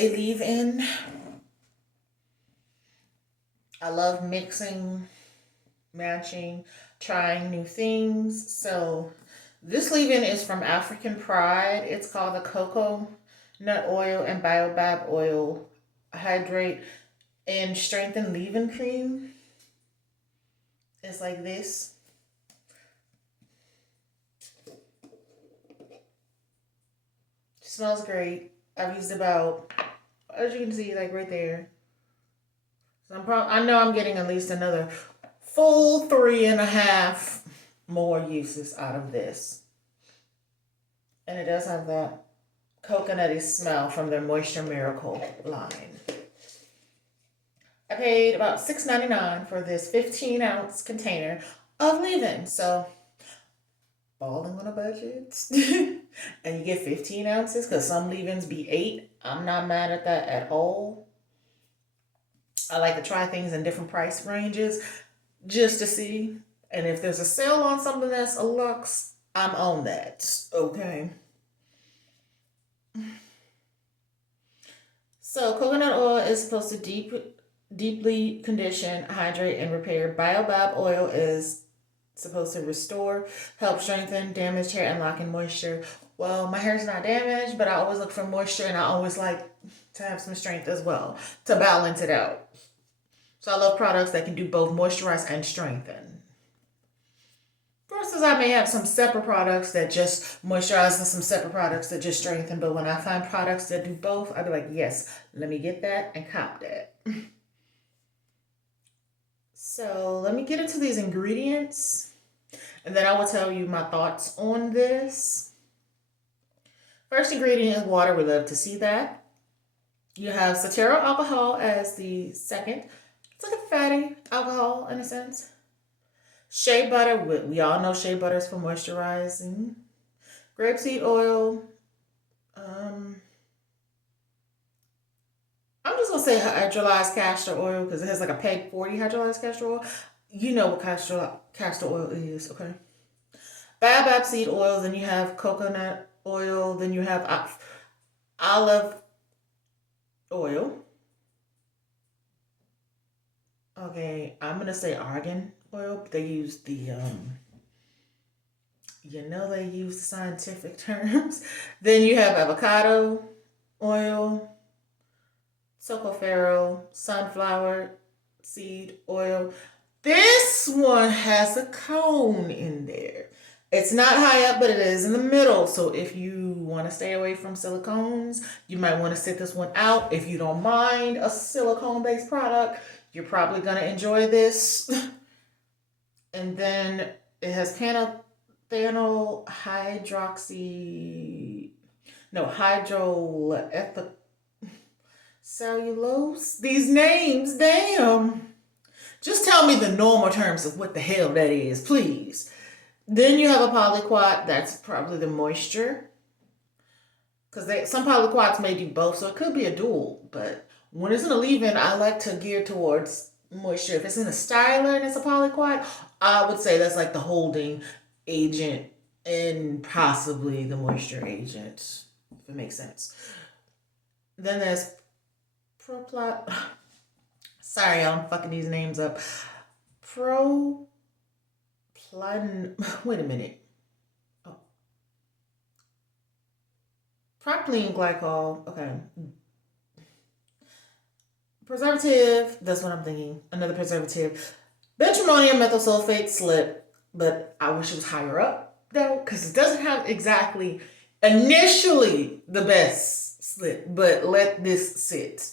a leave-in. I love mixing, matching, trying new things. So this leave-in is from African Pride. It's called the Cocoa Nut Oil and Baobab Oil Hydrate and Strengthen Leave-In Cream. It's like this. Smells great. I've used about, as you can see, like right there. So I know I'm getting at least another full 3.5 more uses out of this. And it does have that coconutty smell from their Moisture Miracle line. I paid about $6.99 for this 15-ounce container of leave-in. So balling on a budget. And you get 15 ounces because some leave-ins be 8. I'm not mad at that at all. I like to try things in different price ranges just to see. And if there's a sale on something that's a luxe, I'm on that. Okay. So coconut oil is supposed to deeply condition, hydrate, and repair. Baobab oil is supposed to restore, help strengthen damaged hair, and lock in moisture. Well, my hair's not damaged, but I always look for moisture, and I always like to have some strength as well to balance it out. So I love products that can do both moisturize and strengthen. Versus I may have some separate products that just moisturize and some separate products that just strengthen. But when I find products that do both, I'll be like, yes, let me get that and cop that. So let me get into these ingredients and then I will tell you my thoughts on this. First ingredient is water. We love to see that. You have Satero alcohol as the second. It's like a fatty alcohol in a sense. Shea butter. We all know shea butter is for moisturizing. Grapeseed oil. I'm just gonna say hydrolyzed castor oil because it has like a PEG 40 hydrolyzed castor oil. You know what castor oil is, okay? Baobab seed oil. Then you have coconut oil. Then you have olive oil. Okay, I'm gonna say argan oil. But they use the they use the scientific terms. Then you have avocado oil, tocopherol, sunflower seed oil. This one has a cone in there. It's not high up, but it is in the middle. So if you want to stay away from silicones, you might want to sit this one out. If you don't mind a silicone-based product, you're probably going to enjoy this. And then it has panthenol hydroethyl cellulose. These names, damn. Just tell me the normal terms of what the hell that is, please. Then you have a polyquat. That's probably the moisture. Because some polyquats may do both, so it could be a dual. But when it's in a leave-in, I like to gear towards moisture. If it's in a styler and it's a polyquat, I would say that's like the holding agent and possibly the moisture agent, if it makes sense. Then there's Proplot. Sorry, I'm fucking these names up. Wait a minute. Oh. Propylene glycol. Okay. Preservative. That's what I'm thinking. Another preservative. Benzimonium methyl sulfate slip, but I wish it was higher up though, because it doesn't have exactly initially the best slip, but let this sit.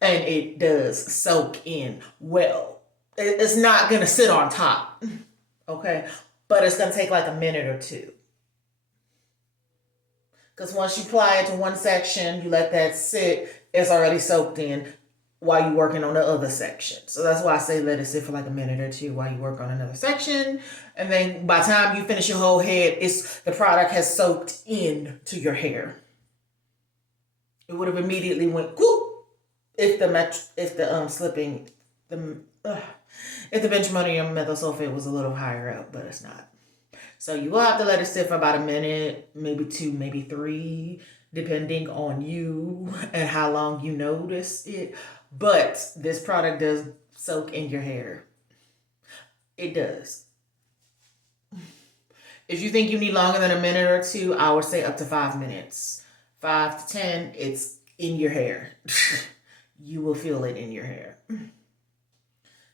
And it does soak in well. It's not gonna sit on top, okay? But it's gonna take like a minute or two. Because once you apply it to one section, you let that sit, it's already soaked in while you're working on the other section. So that's why I say let it sit for like a minute or two while you work on another section. And then by the time you finish your whole head, the product has soaked in to your hair. It would have immediately went whoop if the benzimonium methyl sulfate was a little higher up, but it's not. So you will have to let it sit for about a minute, maybe 2, maybe 3. depending on you and how long you notice it. But this product does soak in your hair. It does. If you think you need longer than a minute or two, I would say up to 5 minutes. 5 to 10, it's in your hair. You will feel it in your hair.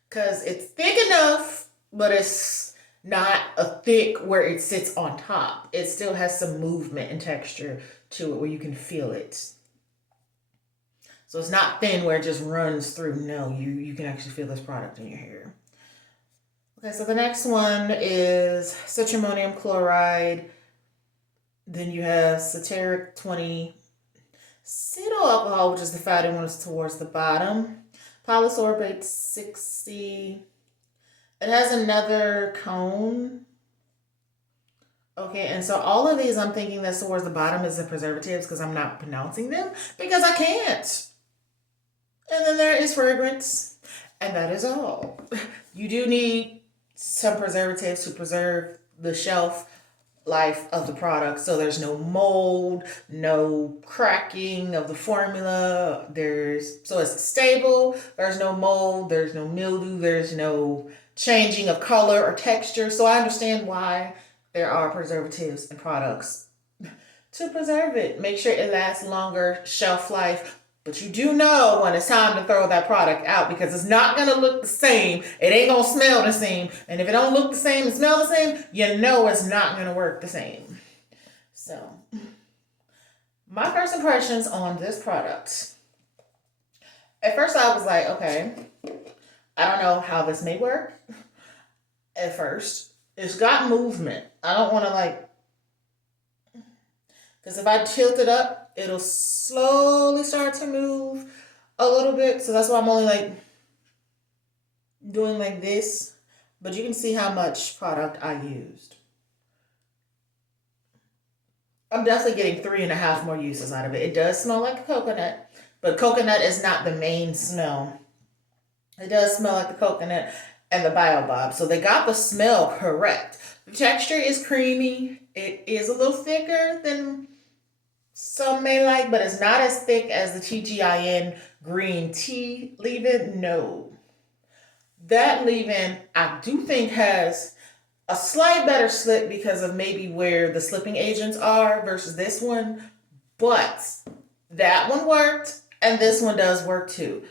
Because it's thick enough, but it's not a thick where it sits on top. It still has some movement and texture to it where you can feel it. So it's not thin where it just runs through. No, you can actually feel this product in your hair. Okay, so the next one is citramonium chloride. Then you have Ceteric 20 cetyl alcohol, which is the fatty one, is towards the bottom. Polysorbate 60. It has another cone. Okay, and so all of these, I'm thinking that's towards the bottom is the preservatives because I'm not pronouncing them because I can't. And then there is fragrance, and that is all. You do need some preservatives to preserve the shelf life of the product so there's no mold, no cracking of the formula. So it's stable, there's no mold, there's no mildew, there's no changing of color or texture. So I understand why there are preservatives in products to preserve it. Make sure it lasts longer, shelf life. But you do know when it's time to throw that product out because it's not going to look the same. It ain't going to smell the same. And if it don't look the same and smell the same, you know it's not going to work the same. So, my first impressions on this product. At first I was like, okay, I don't know how this may work. At first. It's got movement. I don't want to because if I tilt it up, it'll slowly start to move a little bit. So that's why I'm only doing like this. But you can see how much product I used. I'm definitely getting 3.5 more uses out of it. It does smell like a coconut, but coconut is not the main smell. It does smell like the coconut and the baobab. So they got the smell correct. The texture is creamy. It is a little thicker than some may like, but it's not as thick as the TGIN green tea leave-in. No. That leave-in, I do think has a slight better slip because of maybe where the slipping agents are versus this one. But that one worked, and this one does work too.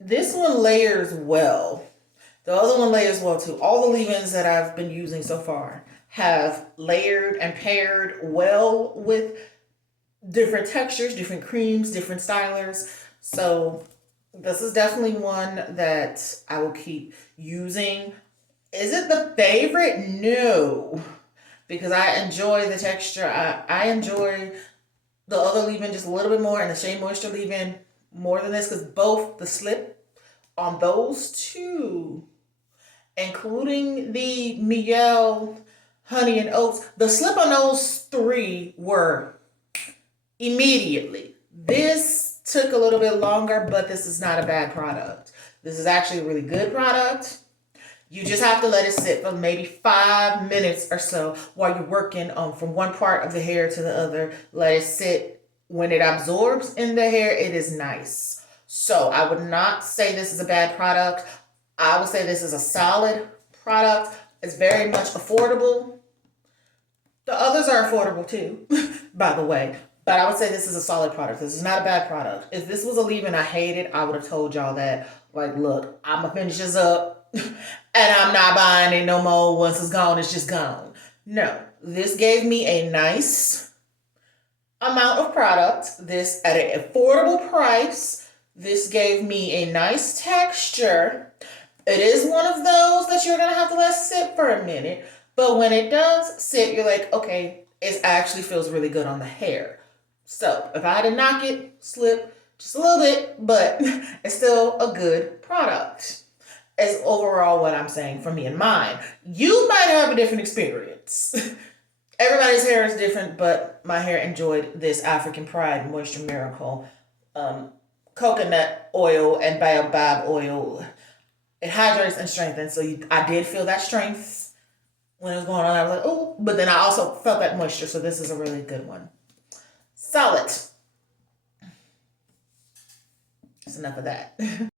This one layers well. The other one layers well too. All the leave-ins that I've been using so far have layered and paired well with different textures, different creams, different stylers. So this is definitely one that I will keep using. Is it the favorite? No. Because I enjoy the texture. I enjoy the other leave-in just a little bit more and the Shea Moisture leave-in more than this because both the slip on those two, including the Miguel Honey and Oats, the slip on those three were immediately. This took a little bit longer, but this is not a bad product. This is actually a really good product. You just have to let it sit for maybe 5 minutes or so while you're working from one part of the hair to the other. Let it sit. When it absorbs in the hair, it is nice. So I would not say this is a bad product. I would say this is a solid product. It's very much affordable. The others are affordable too, by the way. But I would say this is a solid product. This is not a bad product. If this was a leave-in I hated, I would have told y'all that. Look, I'm going to finish this up. And I'm not buying it no more. Once it's gone, it's just gone. No. This gave me a nice amount of product. This at an affordable price. This gave me a nice texture. It is one of those that you're going to have to let sit for a minute. But when it does sit, you're like, okay, it actually feels really good on the hair. So if I had to knock it, slip just a little bit, but it's still a good product. Is overall what I'm saying for me and mine. You might have a different experience. Everybody's hair is different, but my hair enjoyed this African Pride Moisture Miracle coconut oil and baobab oil. It hydrates and strengthens, so I did feel that strength when it was going on. I was like, oh, but then I also felt that moisture, so this is a really good one. Solid. That's enough of that.